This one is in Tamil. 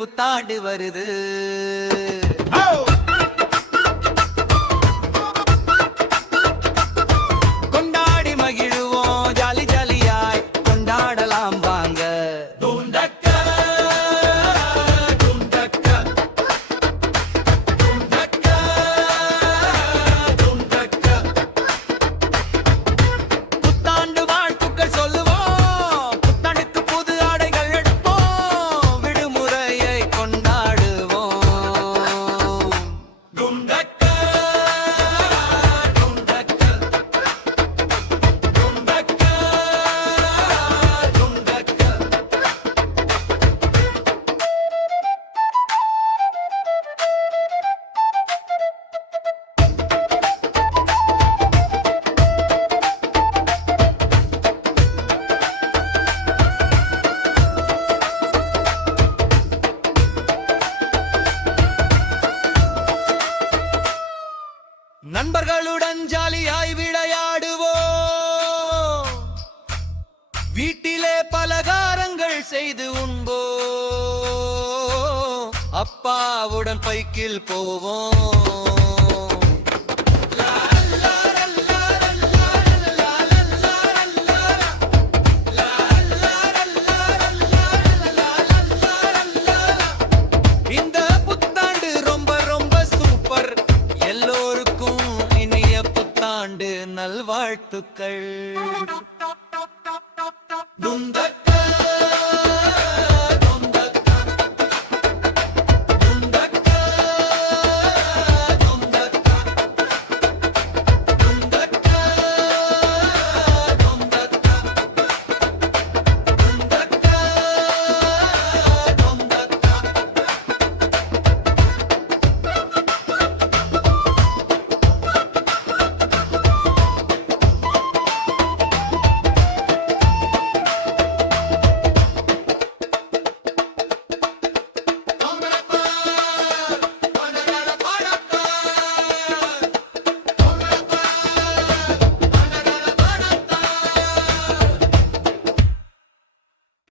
புத்தாண்டு வருது. கொண்டாடி மகிழுவோம், ஜாலி ஜாலியாய் கொண்டாடலாம் வாங்க. புத்தாண்டு வாழ்த்துக்கள் சொல்லுவோம், புத்தாண்டுக்கு புது ஆடைகள் எடுப்போம், விடுமுறையை கொண்டாடுவோம். நண்பர்களுடன் ஜாலியாய் விளையாடுவோம், வீட்டிலே பலகாரங்கள் செய்து உண்போம், அப்பாவுடன் பைக்கில் போவோம். இந்த புத்தாண்டு ரொம்ப ரொம்ப சூப்பர், எல்லோருக்கும் இனிய புத்தாண்டு நல்வாழ்த்துக்கள்.